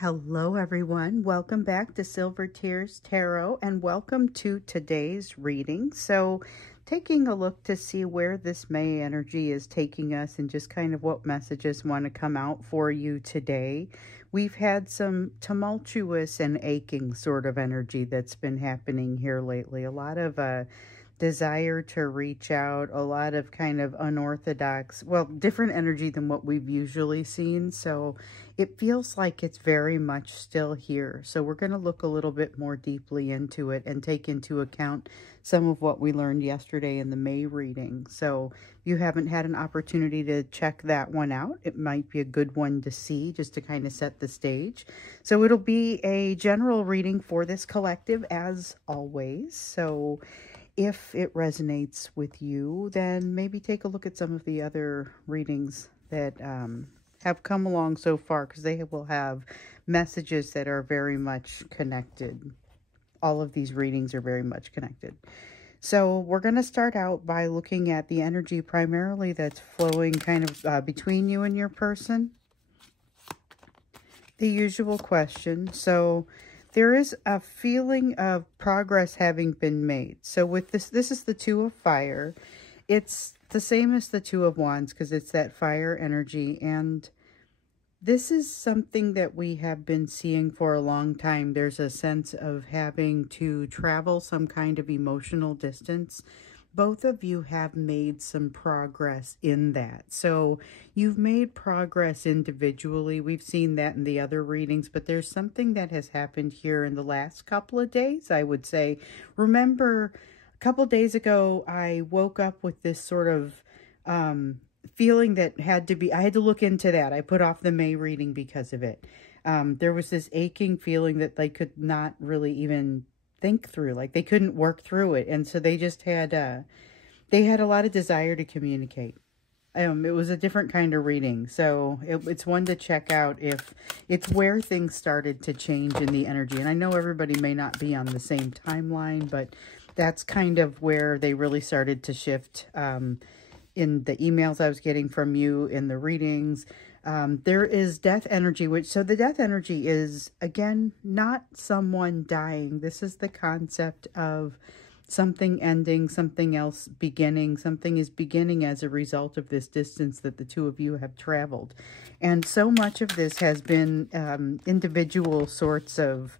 Hello everyone, welcome back to Silver Tears Tarot and welcome to today's reading. So taking a look to see where this May energy is taking us and just kind of what messages want to come out for you today. We've had some tumultuous and aching sort of energy that's been happening here lately. A lot of desire to reach out, a lot of kind of unorthodox, well, different energy than what we've usually seen. So it feels like it's very much still here. So we're going to look a little bit more deeply into it and take into account some of what we learned yesterday in the May reading. So if you haven't had an opportunity to check that one out, it might be a good one to see just to kind of set the stage. So it'll be a general reading for this collective as always. So if it resonates with you, then maybe take a look at some of the other readings that have come along so far, because they will have messages that are very much connected. All of these readings are very much connected. So we're going to start out by looking at the energy primarily that's flowing kind of between you and your person. The usual question. So there is a feeling of progress having been made. So with this is the Two of Fire. It's the same as the Two of Wands because it's that fire energy. And this is something that we have been seeing for a long time. There's a sense of having to travel some kind of emotional distance. Both of you have made some progress in that. So you've made progress individually. We've seen that in the other readings, but there's something that has happened here in the last couple of days, I would say. Remember, a couple of days ago, I woke up with this sort of feeling that I had to look into that. I put off the May reading because of it. There was this aching feeling that they could not really even think through, like they couldn't work through it, and so they just had a lot of desire to communicate. It was a different kind of reading, so it's one to check out if it's where things started to change in the energy. And I know everybody may not be on the same timeline, but that's kind of where they really started to shift in the emails I was getting from you, in the readings. There is death energy, so the death energy is, again, not someone dying. This is the concept of something ending, something else beginning. Something is beginning as a result of this distance that the two of you have traveled. And so much of this has been individual sorts of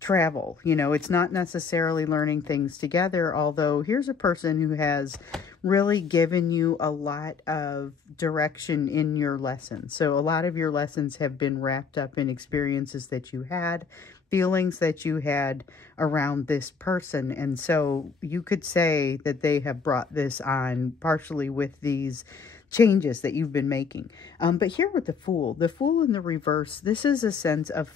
travel. You know, it's not necessarily learning things together, although here's a person who has really given you a lot of direction in your lessons. So a lot of your lessons have been wrapped up in experiences that you had, feelings that you had around this person. And so you could say that they have brought this on partially with these changes that you've been making. But here with the Fool in the reverse, this is a sense of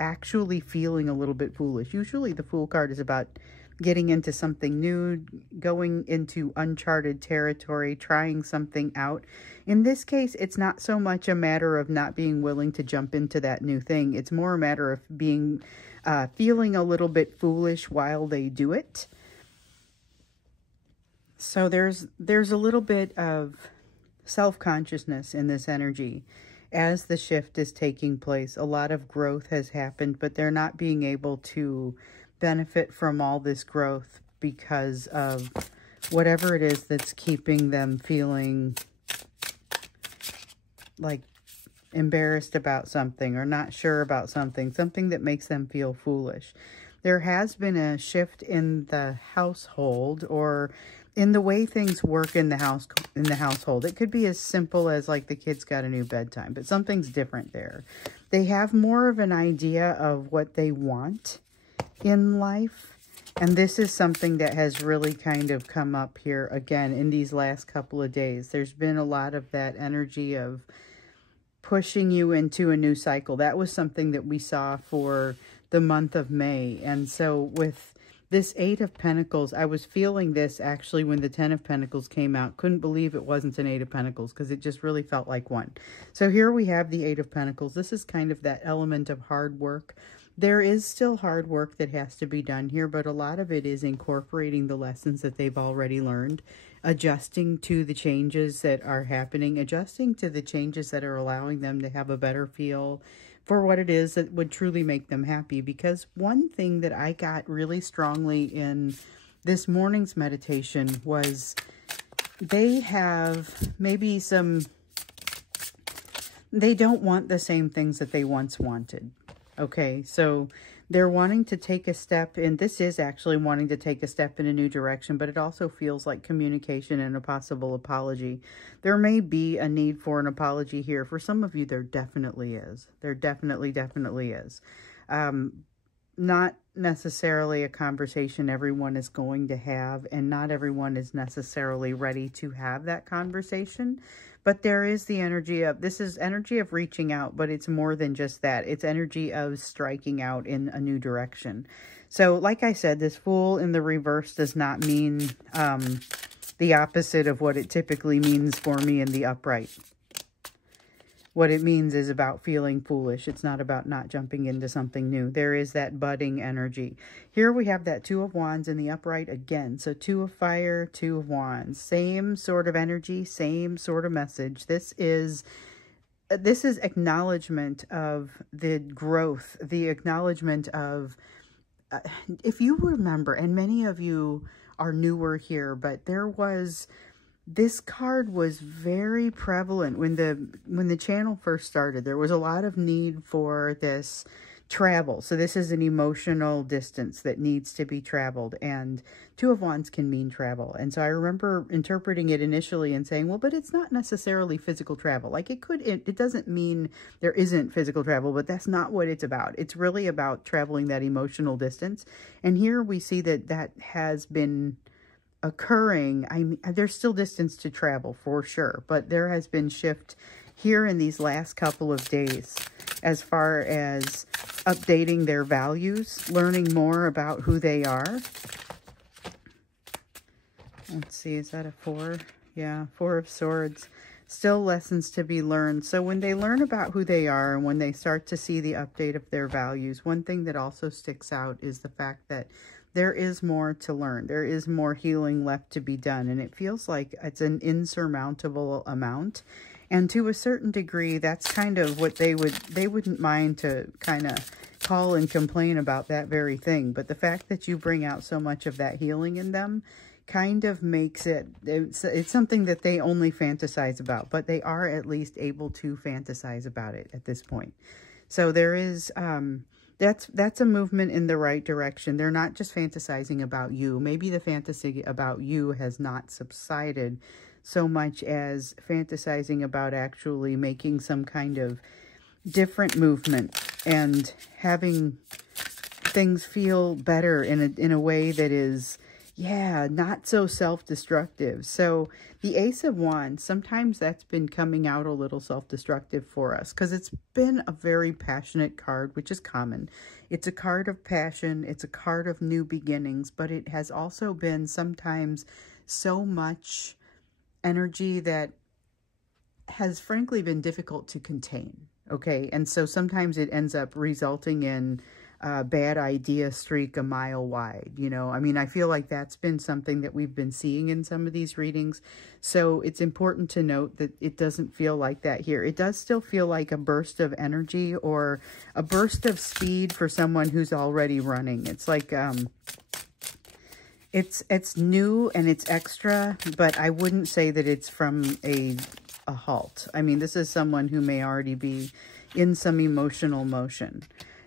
actually feeling a little bit foolish. Usually the Fool card is about getting into something new, going into uncharted territory, trying something out. In this case, it's not so much a matter of not being willing to jump into that new thing. It's more a matter of being, feeling a little bit foolish while they do it. So there's a little bit of self-consciousness in this energy as the shift is taking place. A lot of growth has happened, but they're not being able to benefit from all this growth because of whatever it is that's keeping them feeling like embarrassed about something or not sure about something that makes them feel foolish. There has been a shift in the household, or in the way things work in the household. It could be as simple as like the kids got a new bedtime, but something's different there. They have more of an idea of what they want in life, and this is something that has really kind of come up here again in these last couple of days. There's been a lot of that energy of pushing you into a new cycle. That was something that we saw for the month of May. And so with this Eight of Pentacles, I was feeling this actually when the Ten of Pentacles came out. Couldn't believe it wasn't an Eight of Pentacles because it just really felt like one. So here we have the Eight of Pentacles. This is kind of that element of hard work. There is still hard work that has to be done here, but a lot of it is incorporating the lessons that they've already learned, adjusting to the changes that are happening, adjusting to the changes that are allowing them to have a better feel, for what it is that would truly make them happy. Because one thing that I got really strongly in this morning's meditation was they have maybe they don't want the same things that they once wanted. Okay, so they're wanting to take a step, and this is actually wanting to take a step in a new direction, but it also feels like communication and a possible apology. There may be a need for an apology here. For some of you, there definitely is. There definitely is. Not necessarily a conversation everyone is going to have, and not everyone is necessarily ready to have that conversation. But there is the energy of, this is energy of reaching out, but it's more than just that. It's energy of striking out in a new direction. So like I said, this Fool in the reverse does not mean the opposite of what it typically means for me in the upright. What it means is about feeling foolish. It's not about not jumping into something new. There is that budding energy. Here we have that Two of Wands in the upright again. So Two of Fire, Two of Wands. Same sort of energy, same sort of message. This is acknowledgement of the growth, the acknowledgement of, if you remember, and many of you are newer here, but this card was very prevalent when the channel first started. There was a lot of need for this travel. So this is an emotional distance that needs to be traveled, and Two of Wands can mean travel. And so I remember interpreting it initially and saying, well, but it's not necessarily physical travel. Like it doesn't mean there isn't physical travel, but that's not what it's about. It's really about traveling that emotional distance. And here we see that has been occurring. I mean, there's still distance to travel for sure, but there has been shift here in these last couple of days as far as updating their values, learning more about who they are. Let's see, is that a 4? Yeah, 4 of Swords. Still lessons to be learned. So when they learn about who they are and when they start to see the update of their values, one thing that also sticks out is the fact that there is more to learn. There is more healing left to be done. And it feels like it's an insurmountable amount. And to a certain degree, that's kind of what they wouldn't mind to kind of call and complain about that very thing. But the fact that you bring out so much of that healing in them kind of makes it's something that they only fantasize about. But they are at least able to fantasize about it at this point. So there is... That's a movement in the right direction. They're not just fantasizing about you. Maybe the fantasy about you has not subsided so much as fantasizing about actually making some kind of different movement and having things feel better in a way that is, yeah, not so self-destructive. So the Ace of Wands, sometimes that's been coming out a little self-destructive for us because it's been a very passionate card, which is common. It's a card of passion. It's a card of new beginnings, but it has also been sometimes so much energy that has frankly been difficult to contain. Okay. And so sometimes it ends up resulting in bad idea streak a mile wide, you know. I mean, I feel like that's been something that we've been seeing in some of these readings. So it's important to note that it doesn't feel like that here. It does still feel like a burst of energy or a burst of speed for someone who's already running. It's like, it's new and it's extra, but I wouldn't say that it's from a halt. I mean, this is someone who may already be in some emotional motion.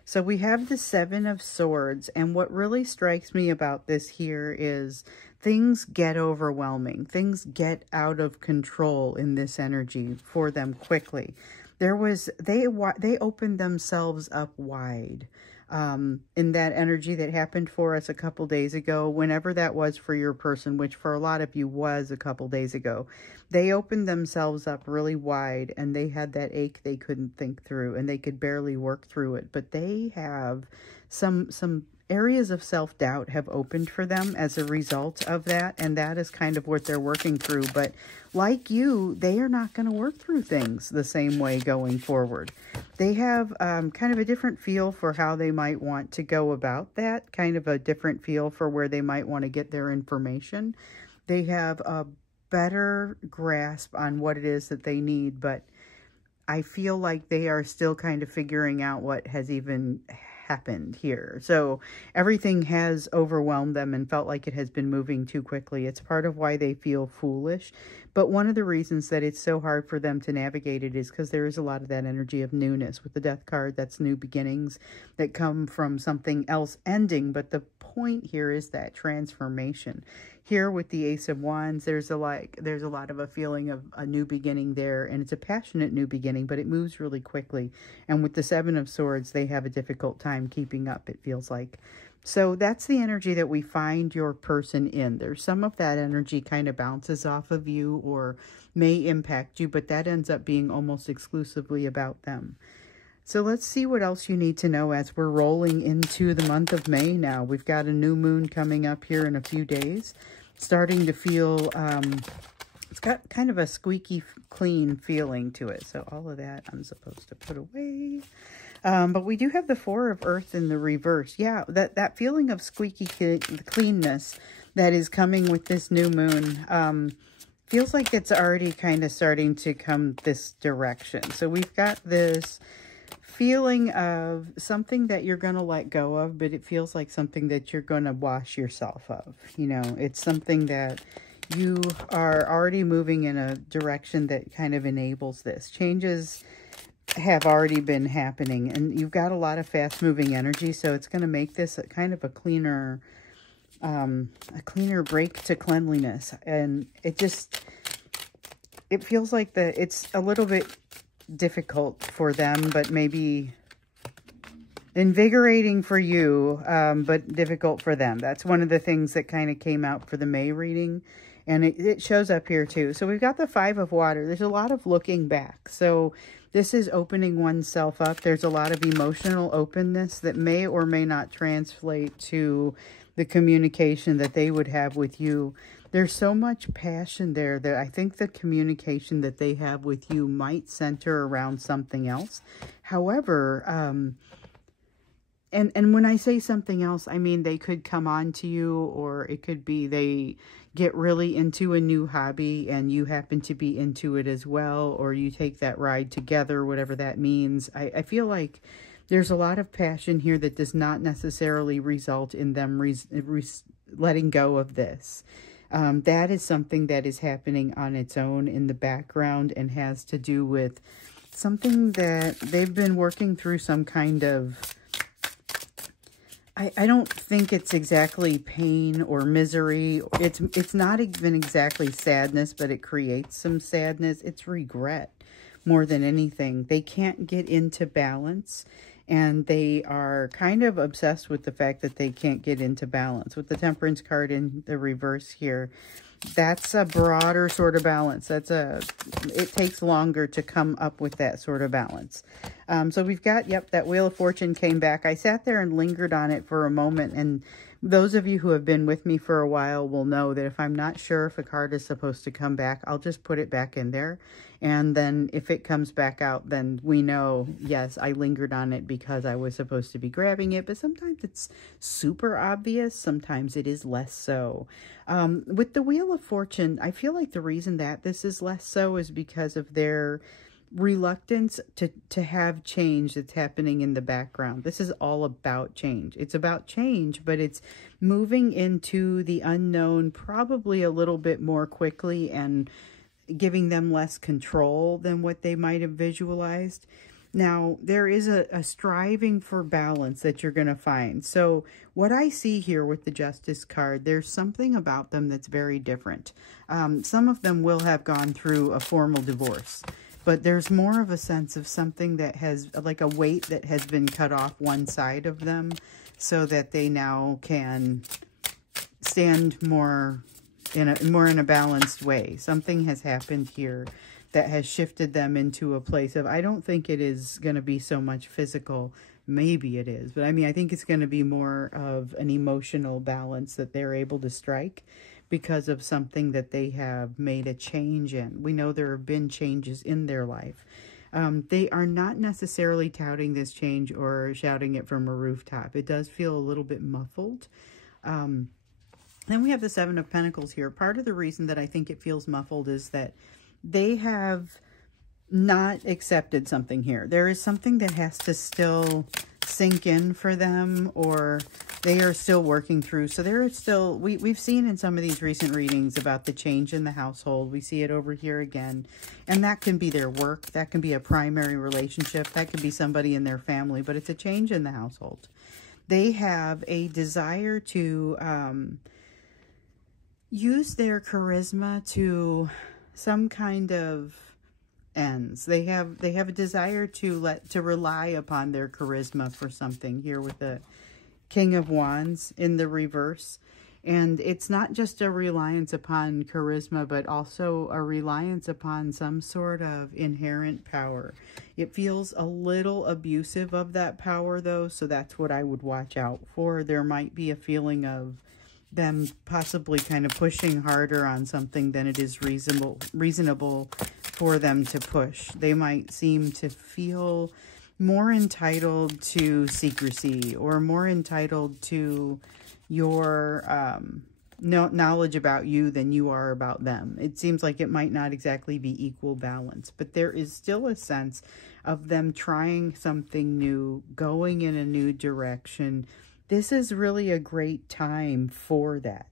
So we have the Seven of Swords, and what really strikes me about this here is things get overwhelming. Things get out of control in this energy for them quickly. They opened themselves up wide in that energy that happened for us a couple days ago, whenever that was for your person, which for a lot of you was a couple days ago. They opened themselves up really wide, and they had that ache they couldn't think through, and they could barely work through it. But they have some areas of self-doubt have opened for them as a result of that, and that is kind of what they're working through. But like you, they are not going to work through things the same way going forward. They have kind of a different feel for how they might want to go about that, kind of a different feel for where they might want to get their information. They have a better grasp on what it is that they need, but I feel like they are still kind of figuring out what has even happened here. So everything has overwhelmed them and felt like it has been moving too quickly. It's part of why they feel foolish. But one of the reasons that it's so hard for them to navigate it is because there is a lot of that energy of newness. With the Death card, that's new beginnings that come from something else ending. But the point here is that transformation. Here with the Ace of Wands, there's a lot of a feeling of a new beginning there, and it's a passionate new beginning, but it moves really quickly. And with the Seven of Swords, they have a difficult time keeping up, it feels like. So that's the energy that we find your person in. There's some of that energy kind of bounces off of you or may impact you, but that ends up being almost exclusively about them. So let's see what else you need to know as we're rolling into the month of May now. We've got a new moon coming up here in a few days. Starting to feel, it's got kind of a squeaky clean feeling to it. So all of that I'm supposed to put away. But we do have the Four of Earth in the reverse. Yeah, that feeling of squeaky cleanness that is coming with this new moon feels like it's already kind of starting to come this direction. So we've got this feeling of something that you're going to let go of, but it feels like something that you're going to wash yourself of. You know, it's something that you are already moving in a direction that kind of enables this. Changes have already been happening, and you've got a lot of fast-moving energy, so it's going to make this a kind of a cleaner break to cleanliness. And it feels like it's a little bit difficult for them, but maybe invigorating for you, but difficult for them. That's one of the things that kind of came out for the May reading, and it shows up here too. So we've got the Five of Water. There's a lot of looking back. So this is opening oneself up. There's a lot of emotional openness that may or may not translate to the communication that they would have with you. There's so much passion there that I think the communication that they have with you might center around something else. However, and when I say something else, I mean they could come on to you, or it could be they get really into a new hobby and you happen to be into it as well, or you take that ride together, whatever that means. I feel like there's a lot of passion here that does not necessarily result in them letting go of this. That is something that is happening on its own in the background and has to do with something that they've been working through, some kind of, I don't think it's exactly pain or misery. It's not even exactly sadness, but it creates some sadness. It's regret more than anything. They can't get into balance, and they are kind of obsessed with the fact that they can't get into balance. With the Temperance card in the reverse here, that's a broader sort of balance. It takes longer to come up with that sort of balance. So we've got, yep, that Wheel of Fortune came back. I sat there and lingered on it for a moment, and those of you who have been with me for a while will know that if I'm not sure if a card is supposed to come back, I'll just put it back in there. And then if it comes back out, then we know, yes, I lingered on it because I was supposed to be grabbing it. But sometimes it's super obvious. Sometimes it is less so. With the Wheel of Fortune, I feel like the reason that this is less so is because of their reluctance to have change that's happening in the background. This is all about change. It's about change, but it's moving into the unknown probably a little bit more quickly and giving them less control than what they might have visualized. Now, there is a striving for balance that you're going to find. So what I see here with the Justice card, there's something about them that's very different. Some of them will have gone through a formal divorce, but there's more of a sense of something that has, like a weight that has been cut off one side of them so that they now can stand more in a balanced way. Something has happened here that has shifted them into a place of, I don't think it is going to be so much physical. Maybe it is, but I mean, I think it's going to be more of an emotional balance that they're able to strike because of something that they have made a change in. We know there have been changes in their life. They are not necessarily touting this change or shouting it from a rooftop. It does feel a little bit muffled. Then we have the Seven of Pentacles here. Part of the reason that I think it feels muffled is that they have not accepted something here. There is something that has to still sink in for them, or they are still working through. So there is still, we've seen in some of these recent readings about the change in the household. We see it over here again. And that can be their work. That can be a primary relationship. That could be somebody in their family, but it's a change in the household. They have a desire to use their charisma to some kind of ends. They have a desire to rely upon their charisma for something here with the King of Wands in the reverse. And it's not just a reliance upon charisma, but also a reliance upon some sort of inherent power. It feels a little abusive of that power, though, so that's what I would watch out for. There might be a feeling of them possibly kind of pushing harder on something than it is reasonable for them to push. They might seem to feel more entitled to secrecy, or more entitled to your knowledge about you than you are about them. It seems like it might not exactly be equal balance, but there is still a sense of them trying something new, going in a new direction. This is really a great time for that.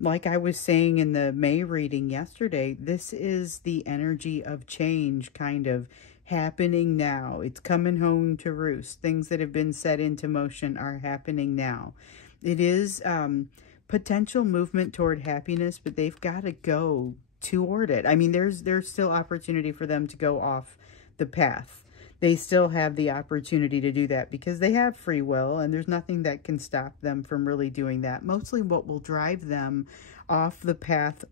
Like I was saying in the May reading yesterday, this is the energy of change kind of happening now. It's coming home to roost. Things that have been set into motion are happening now. It is potential movement toward happiness, but they've got to go toward it. I mean, there's still opportunity for them to go off the path. They still have the opportunity to do that because they have free will, and there's nothing that can stop them from really doing that. Mostly what will drive them off the path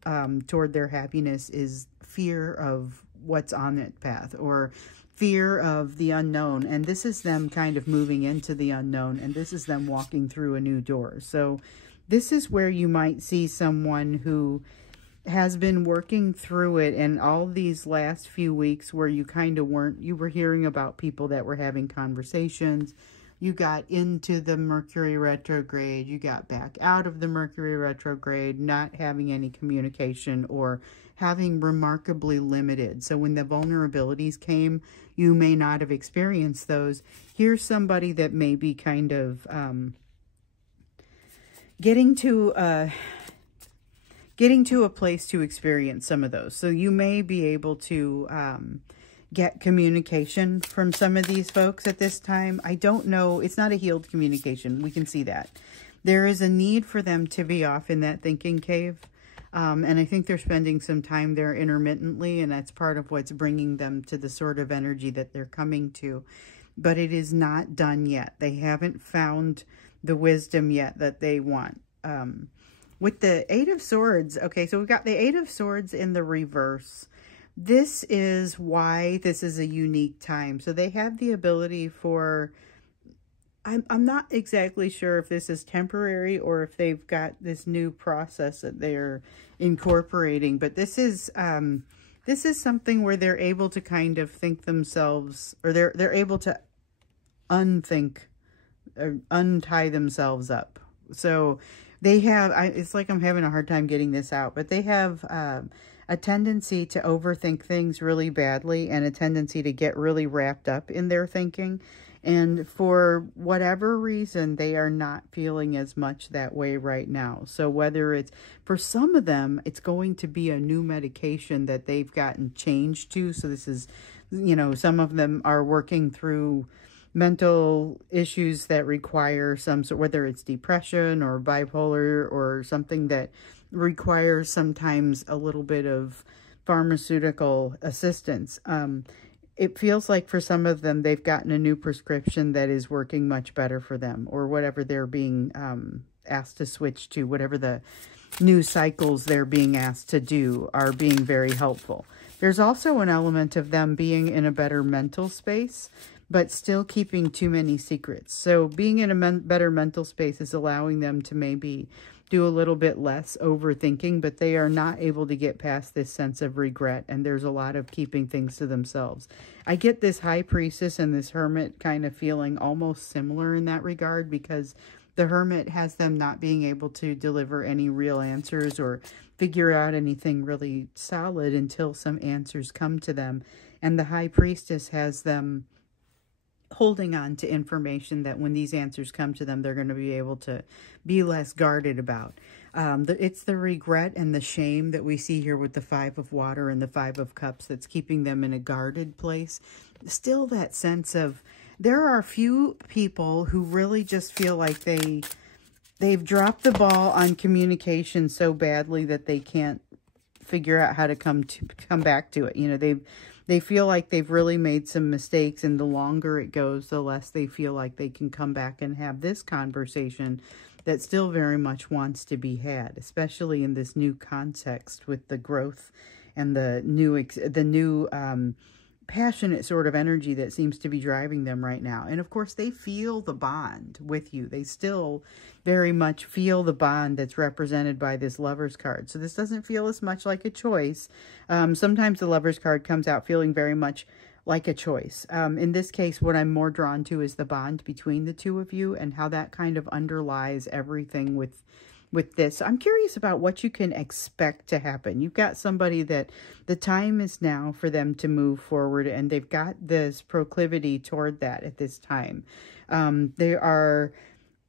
toward their happiness is fear of what's on that path, or fear of the unknown. And this is them kind of moving into the unknown, and this is them walking through a new door. So this is where you might see someone who has been working through it, and all these last few weeks where you kind of weren't, you were hearing about people that were having conversations, you got into the Mercury retrograde, you got back out of the Mercury retrograde, not having any communication, or having remarkably limited. So when the vulnerabilities came, you may not have experienced those. Here's somebody that may be kind of getting to a place to experience some of those. So you may be able to get communication from some of these folks at this time. I don't know. It's not a healed communication. We can see that. There is a need for them to be off in that thinking cave. And I think they're spending some time there intermittently, and that's part of what's bringing them to the sort of energy that they're coming to. But it is not done yet. They haven't found the wisdom yet that they want. With the Eight of Swords, okay, so we've got the Eight of Swords in the reverse. This is why this is a unique time. So they have the ability for, I'm not exactly sure if this is temporary or if they've got this new process that they're incorporating, but this is something where they're able to kind of think themselves, or they're able to unthink or untie themselves up. So they have, it's like I'm having a hard time getting this out, but they have a tendency to overthink things really badly, and a tendency to get really wrapped up in their thinking. And for whatever reason, they are not feeling as much that way right now. So whether it's, for some of them, it's going to be a new medication that they've gotten changed to. So this is, you know, some of them are working through mental issues that require some sort, whether it's depression or bipolar or something that requires sometimes a little bit of pharmaceutical assistance. It feels like for some of them, they've gotten a new prescription that is working much better for them, or whatever they're being asked to switch to, whatever the new cycles they're being asked to do are being very helpful. There's also an element of them being in a better mental space, but still keeping too many secrets. So being in a better mental space is allowing them to maybe do a little bit less overthinking, but they are not able to get past this sense of regret, and there's a lot of keeping things to themselves. I get this High Priestess and this Hermit kind of feeling almost similar in that regard, because the Hermit has them not being able to deliver any real answers or figure out anything really solid until some answers come to them. And the high priestess has them holding on to information that when these answers come to them, they're going to be able to be less guarded about. It's the regret and the shame that we see here with the 5 of water and the 5 of cups that's keeping them in a guarded place. Still that sense of, there are a few people who really just feel like they've dropped the ball on communication so badly that they can't figure out how to come back to it. You know, they feel like they've really made some mistakes, and the longer it goes, the less they feel like they can come back and have this conversation that still very much wants to be had, especially in this new context with the growth and the new passionate sort of energy that seems to be driving them right now. And of course, they feel the bond with you. They still very much feel the bond that's represented by this Lover's card. So this doesn't feel as much like a choice. Sometimes the Lover's card comes out feeling very much like a choice. In this case, what I'm more drawn to is the bond between the two of you and how that kind of underlies everything with this. I'm curious about what you can expect to happen. You've got somebody that the time is now for them to move forward, and they've got this proclivity toward that at this time. They are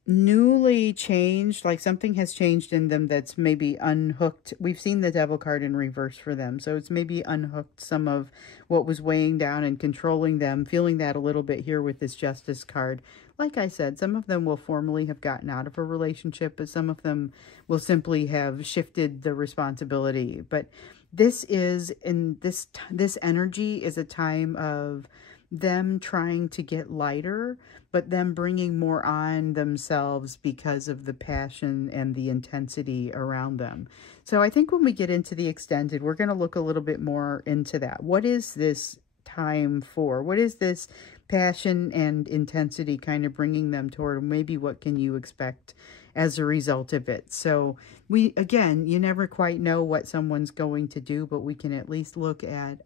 newly changed, like something has changed in them that's maybe unhooked. We've seen the Devil card in reverse for them, so it's maybe unhooked some of what was weighing down and controlling them, feeling that a little bit here with this Justice card. Like I said, some of them will formally have gotten out of a relationship, but some of them will simply have shifted the responsibility. But this is, in this energy is a time of them trying to get lighter, but them bringing more on themselves because of the passion and the intensity around them. So I think when we get into the extended, we're going to look a little bit more into that. What is this time for? What is this passion and intensity kind of bringing them toward? Maybe what can you expect as a result of it? So again, you never quite know what someone's going to do, but we can at least look at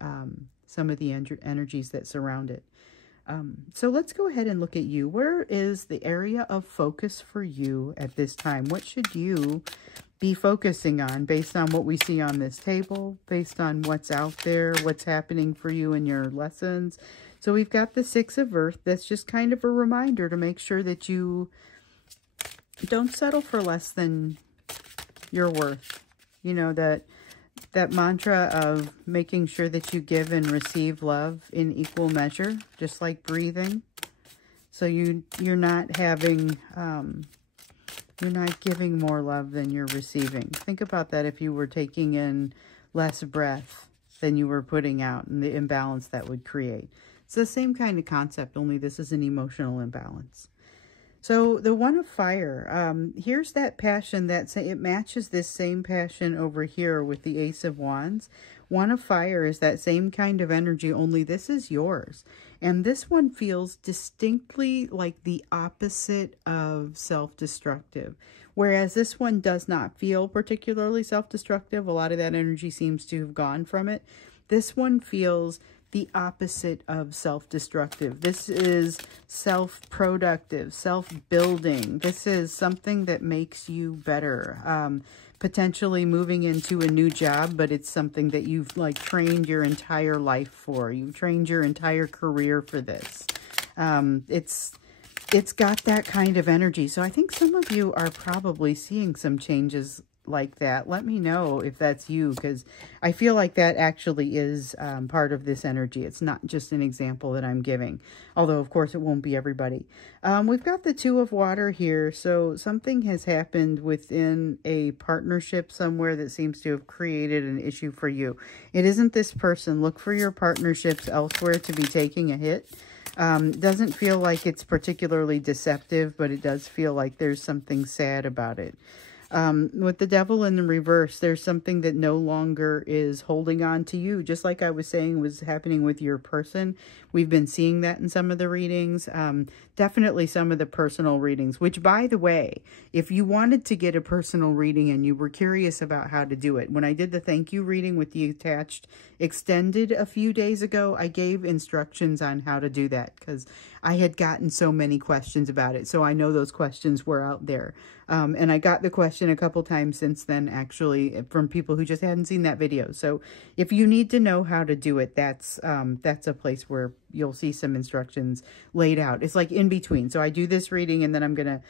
some of the energies that surround it. So let's go ahead and look at you. Where is the area of focus for you at this time? What should you be focusing on based on what we see on this table, based on what's out there, what's happening for you in your lessons? So we've got the 6 of Earth. That's just kind of a reminder to make sure that you don't settle for less than your worth. You know, that mantra of making sure that you give and receive love in equal measure, just like breathing. So you're not having, you're not giving more love than you're receiving. Think about that if you were taking in less breath than you were putting out, and the imbalance that would create. It's the same kind of concept, only this is an emotional imbalance. So the 1 of Fire, here's that passion it matches this same passion over here with the Ace of Wands. 1 of Fire is that same kind of energy, only this is yours. And this one feels distinctly like the opposite of self-destructive. Whereas this one does not feel particularly self-destructive. A lot of that energy seems to have gone from it. This one feels the opposite of self-destructive. This is self-productive, self-building. This is something that makes you better. Potentially moving into a new job, but it's something that you've like trained your entire life for. You've trained your entire career for this. It's got that kind of energy. So I think some of you are probably seeing some changes like that. Let me know if that's you, because I feel like that actually is part of this energy. It's not just an example that I'm giving, although of course it won't be everybody. We've got the 2 of Water here, so something has happened within a partnership somewhere that seems to have created an issue for you. It isn't this person. Look for your partnerships elsewhere to be taking a hit. Doesn't feel like it's particularly deceptive, but it does feel like there's something sad about it. With the Devil in the reverse, there's something that no longer is holding on to you. Just like I was saying was happening with your person, We've been seeing that in some of the readings, definitely some of the personal readings, which, by the way, if you wanted to get a personal reading and you were curious about how to do it, when I did the thank you reading with the attached extended a few days ago, I gave instructions on how to do that because I had gotten so many questions about it. So I know those questions were out there. And I got the question a couple times since then, actually, from people who just hadn't seen that video. So if you need to know how to do it, that's a place where you'll see some instructions laid out. It's like in between. So I do this reading and then I'm going to,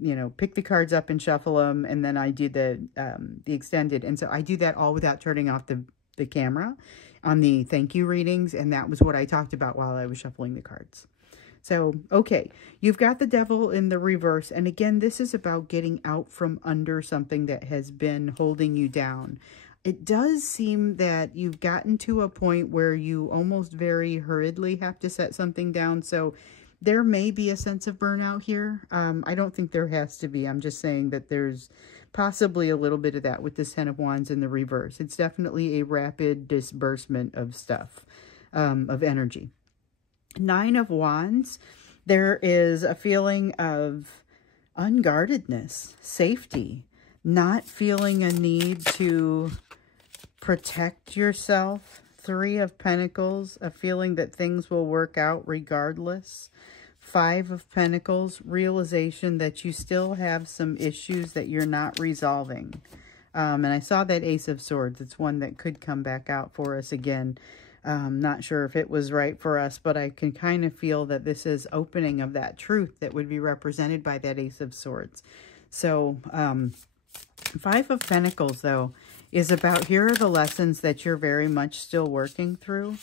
you know, pick the cards up and shuffle them. And then I do the extended. And so I do that all without turning off the camera on the thank you readings. And that was what I talked about while I was shuffling the cards. So, okay, you've got the Devil in the reverse. And again, this is about getting out from under something that has been holding you down. It does seem that you've gotten to a point where you almost very hurriedly have to set something down. So there may be a sense of burnout here. I don't think there has to be. I'm just saying that there's possibly a little bit of that with this Ten of Wands in the reverse. It's definitely a rapid disbursement of stuff, of energy. Nine of Wands, there is a feeling of unguardedness, safety, not feeling a need to protect yourself. Three of Pentacles, a feeling that things will work out regardless. Five of Pentacles, realization that you still have some issues that you're not resolving. And I saw that Ace of Swords. It's one that could come back out for us again. Not sure if it was right for us, but I can kind of feel that this is opening of that truth that would be represented by that Ace of Swords. So, Five of Pentacles, though, is about here are the lessons that you're very much still working through,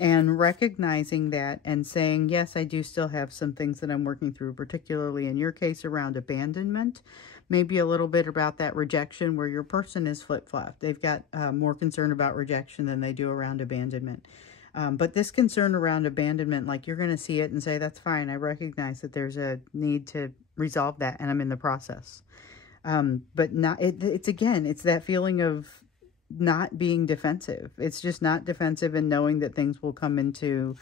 and recognizing that and saying, yes, I do still have some things that I'm working through, particularly in your case around abandonment. Maybe a little bit about that rejection where your person is flip-flopped. They've got more concern about rejection than they do around abandonment. But this concern around abandonment, like you're going to see it and say, that's fine. I recognize that there's a need to resolve that and I'm in the process. But not, it's again, it's that feeling of not being defensive. It's just not defensive and knowing that things will come into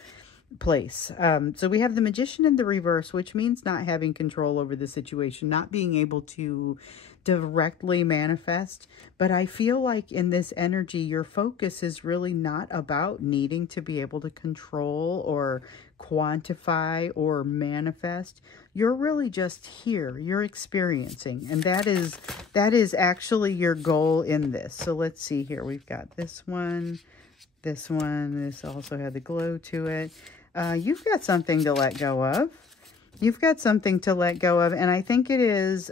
place. So we have the Magician in the reverse, which means not having control over the situation, not being able to directly manifest. But I feel like in this energy, your focus is really not about needing to be able to control or quantify or manifest. You're really just here. You're experiencing. And that is actually your goal in this. So let's see here. We've got this one. This also had the glow to it. You've got something to let go of. You've got something to let go of. And I think it is,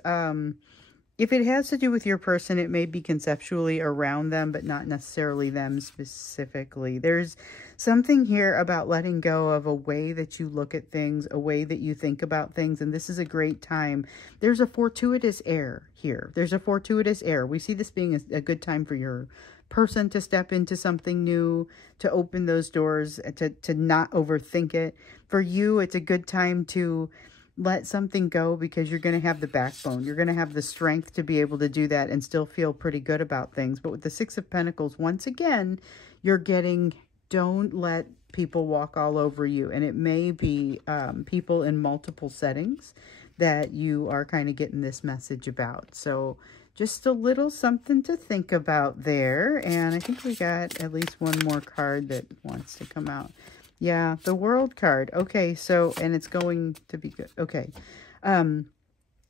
if it has to do with your person, it may be conceptually around them, but not necessarily them specifically. There's something here about letting go of a way that you look at things, a way that you think about things. And this is a great time. There's a fortuitous air here. There's a fortuitous air. We see this being a good time for your person to step into something new, to open those doors, to not overthink it. For you, it's a good time to let something go because you're going to have the backbone. You're going to have the strength to be able to do that and still feel pretty good about things. But with the Six of Pentacles, once again, you're getting, don't let people walk all over you. And it may be people in multiple settings that you are kind of getting this message about. So just a little something to think about there. And I think we got at least one more card that wants to come out. Yeah, the World card. Okay, so, and it's going to be good. Okay.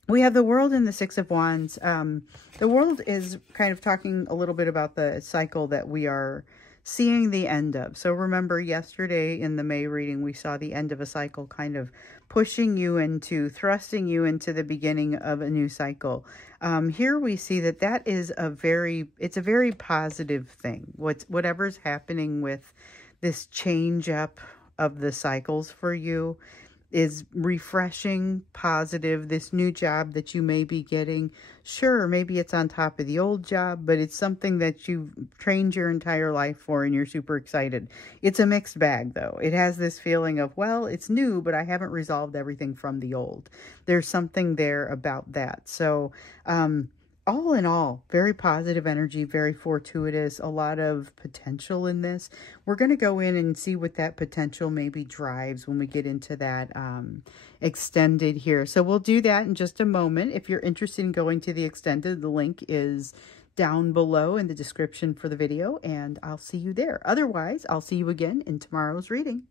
We have the World and the Six of Wands. The World is kind of talking a little bit about the cycle that we are seeing the end of. So remember yesterday in the May reading, we saw the end of a cycle kind of pushing you into, thrusting you into the beginning of a new cycle. Here we see that that is it's a very positive thing. Whatever's happening with this change up of the cycles for you is refreshing, positive. This new job that you may be getting, sure, maybe it's on top of the old job, but it's something that you've trained your entire life for and you're super excited. It's a mixed bag though. It has this feeling of, well, it's new, but I haven't resolved everything from the old. There's something there about that. So, all in all, very positive energy, very fortuitous, a lot of potential in this. We're going to go in and see what that potential maybe drives when we get into that extended here. So we'll do that in just a moment. If you're interested in going to the extended, the link is down below in the description for the video, and I'll see you there. Otherwise, I'll see you again in tomorrow's reading.